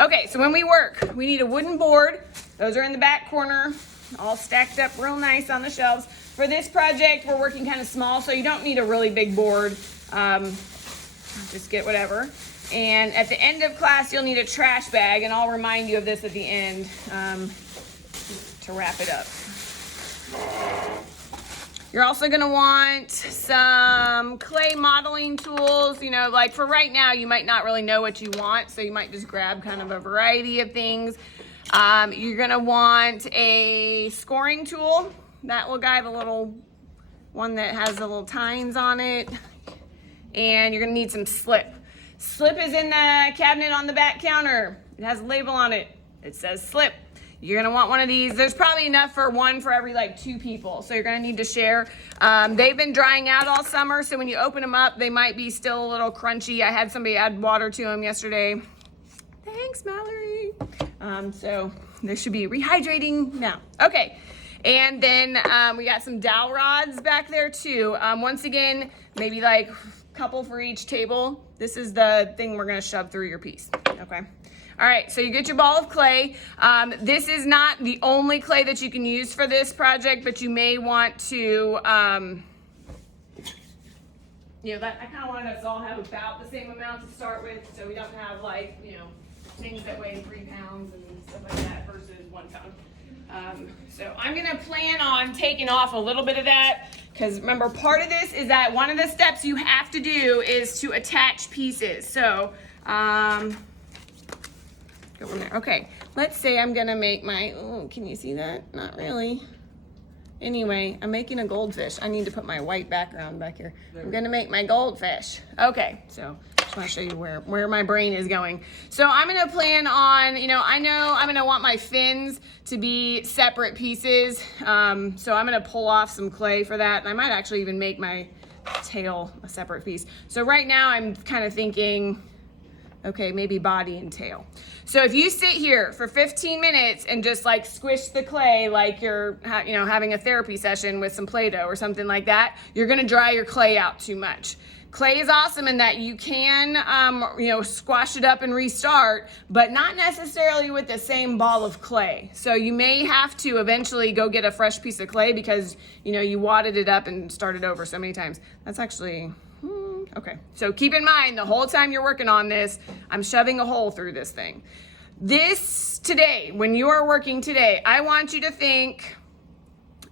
Okay, so when we work, we need a wooden board. Those are in the back corner, all stacked up real nice on the shelves. For this project, we're working kind of small, so you don't need a really big board. Just get whatever. And at the end of class, you'll need a trash bag, and I'll remind you of this at the end to wrap it up. You're also gonna want some clay modeling tools. You know, like for right now, you might not really know what you want, so you might just grab kind of a variety of things. You're gonna want a scoring tool. That little guy, the little one that has the little tines on it. And you're gonna need some slip. Slip is in the cabinet on the back counter. It has a label on it. It says slip. You're gonna want one of these. There's probably enough for one for every like 2 people. So you're gonna need to share. They've been drying out all summer. So when you open them up, they might be still a little crunchy. I had somebody add water to them yesterday. Thanks, Mallory. So they should be rehydrating now. Okay. And then we got some dowel rods back there too. Once again, maybe like a couple for each table. This is the thing we're gonna shove through your piece, okay? All right, so you get your ball of clay. This is not the only clay that you can use for this project, but you may want to, you know, that I kind of wanted us to all have about the same amount to start with, so we don't have like, you know, things that weigh 3 pounds and stuff like that versus 1 pound. So I'm gonna plan on taking off a little bit of that, because remember, part of this is that one of the steps you have to do is to attach pieces. So, go from there. Okay, let's say I'm gonna make my, oh, can you see that? Not really. Anyway, I'm making a goldfish. I need to put my white background back here. I'm gonna make my goldfish. Okay, so just wanna show you where my brain is going. So I'm gonna plan on, you know I'm gonna want my fins to be separate pieces. So I'm gonna pull off some clay for that. And I might actually even make my tail a separate piece. So right now I'm kind of thinking, okay, maybe body and tail. So if you sit here for 15 minutes and just like squish the clay like you're having a therapy session with some Play-Doh or something like that, you're gonna dry your clay out too much. Clay is awesome in that you can squash it up and restart, but not necessarily with the same ball of clay. So you may have to eventually go get a fresh piece of clay because you wadded it up and started over so many times. That's actually okay, so keep in mind the whole time you're working on this, I'm shoving a hole through this thing. Today, when you are working today, I want you to think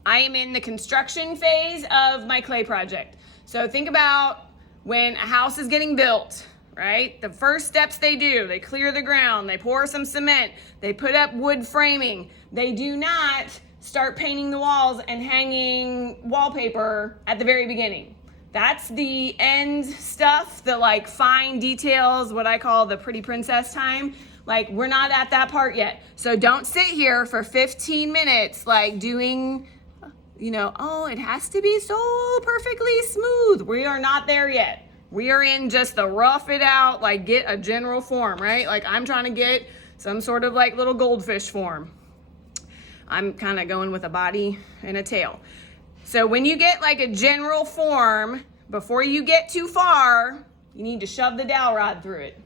I am in the construction phase of my clay project. So think about when a house is getting built, right? The first steps they do, they clear the ground, they pour some cement, they put up wood framing. They do not start painting the walls and hanging wallpaper at the very beginning. That's the end stuff, the like fine details, what I call the pretty princess time. Like we're not at that part yet. So don't sit here for 15 minutes like doing, oh, it has to be so perfectly smooth. We are not there yet. We are in just the rough it out, like get a general form, right? Like I'm trying to get some sort of like little goldfish form. I'm kind of going with a body and a tail. So when you get like a general form, before you get too far, you need to shove the dowel rod through it.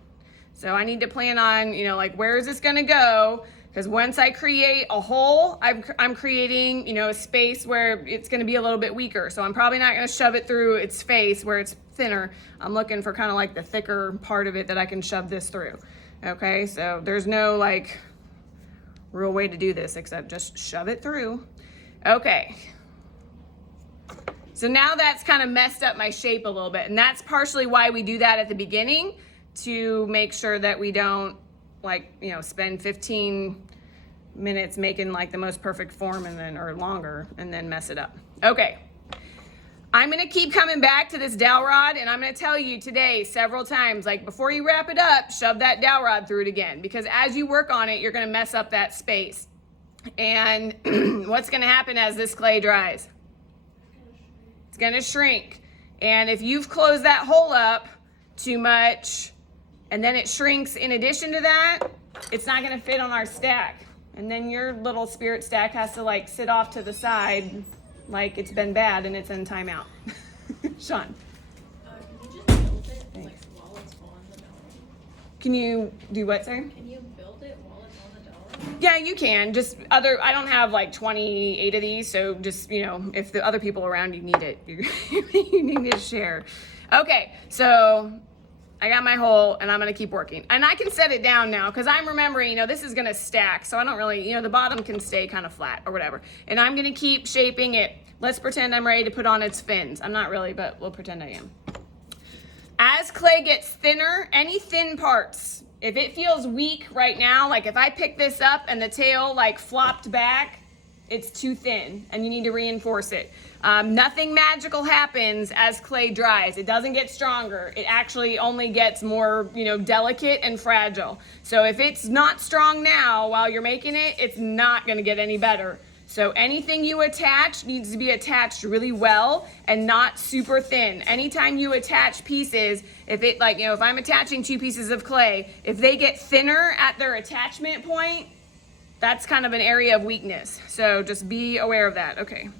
So I need to plan on, like where is this gonna go? Because once I create a hole, I'm creating, a space where it's gonna be a little bit weaker. So I'm probably not gonna shove it through its face where it's thinner. I'm looking for kind of like the thicker part of it that I can shove this through. Okay, so there's no like real way to do this except just shove it through. Okay. So now that's kind of messed up my shape a little bit, and that's partially why we do that at the beginning, to make sure that we don't spend 15 minutes making like the most perfect form or longer and then mess it up. Okay. I'm gonna keep coming back to this dowel rod, and I'm gonna tell you today several times, like before you wrap it up, shove that dowel rod through it again, because as you work on it, you're gonna mess up that space. And what's gonna happen as this clay dries? It's gonna shrink. And if you've closed that hole up too much and then it shrinks in addition to that, it's not gonna fit on our stack. And then your little spirit stack has to like sit off to the side like it's been bad and it's in timeout. Sean. Can you just build it like while it's on the mountain? Can you do what, sir? Can you build Yeah, you can. Just I don't have like 28 of these, so just, you know, if the other people around you need it, you need to share. Okay, so I got my hole and I'm gonna keep working. And I can set it down now because I'm remembering, you know, this is gonna stack, so I don't really, you know, the bottom can stay kind of flat or whatever. And I'm gonna keep shaping it. Let's pretend I'm ready to put on its fins. I'm not really, but we'll pretend I am. As clay gets thinner, any thin parts, if it feels weak right now, like if I pick this up and the tail like flopped back, it's too thin and you need to reinforce it. Nothing magical happens as clay dries. It doesn't get stronger. It actually only gets more, you know, delicate and fragile. So if it's not strong now while you're making it, it's not gonna get any better. So anything you attach needs to be attached really well and not super thin. Anytime you attach pieces, if it like, you know, if I'm attaching 2 pieces of clay, if they get thinner at their attachment point, that's kind of an area of weakness. So just be aware of that. Okay.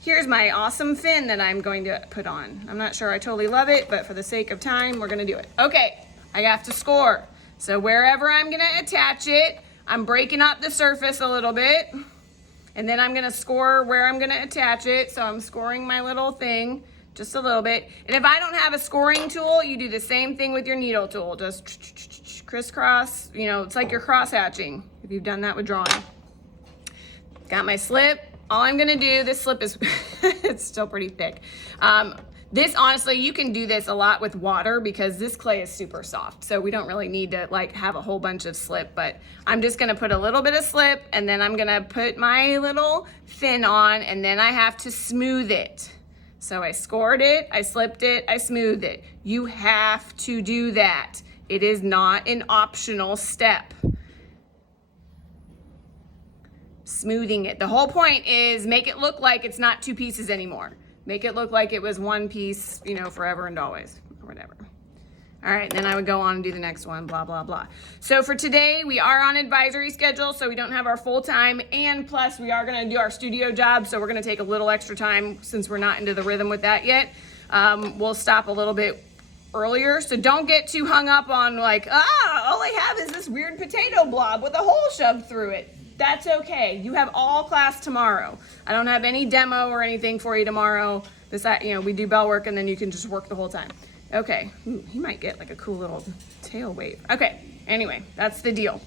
Here's my awesome fin that I'm going to put on. I'm not sure I totally love it, but for the sake of time, we're gonna do it. Okay, I have to score. So wherever I'm gonna attach it, I'm breaking up the surface a little bit. And then I'm gonna score where I'm gonna attach it. So I'm scoring my little thing just a little bit. And if I don't have a scoring tool, you do the same thing with your needle tool. Just crisscross, you know, it's like you're cross hatching if you've done that with drawing. Got my slip. All I'm gonna do, this slip is, it's still pretty thick. This, honestly, you can do this a lot with water because this clay is super soft. So we don't really need to like have a whole bunch of slip, but I'm just gonna put a little bit of slip and then I'm gonna put my little fin on and then I have to smooth it. So I scored it, I slipped it, I smoothed it. You have to do that. It is not an optional step. Smoothing it. The whole point is make it look like it's not 2 pieces anymore. Make it look like it was 1 piece, you know, forever and always, or whatever. All right, then I would go on and do the next one, blah, blah, blah. So for today, we are on advisory schedule, so we don't have our full time, and plus we are gonna do our studio job, so we're gonna take a little extra time since we're not into the rhythm with that yet. We'll stop a little bit earlier, so don't get too hung up on like, all I have is this weird potato blob with a hole shoved through it. That's okay. You have all class tomorrow. I don't have any demo or anything for you tomorrow. Besides, you know, we do bell work and then you can just work the whole time. Okay. Ooh, he might get like a cool little tail wave. Okay. Anyway, that's the deal.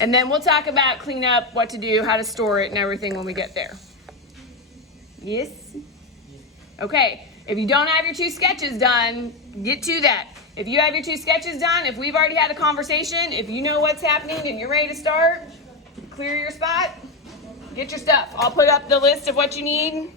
And then we'll talk about cleanup, what to do, how to store it and everything when we get there. Yes? Okay. If you don't have your 2 sketches done, get to that. If you have your 2 sketches done, if we've already had a conversation, if you know what's happening and you're ready to start, clear your spot, get your stuff. I'll put up the list of what you need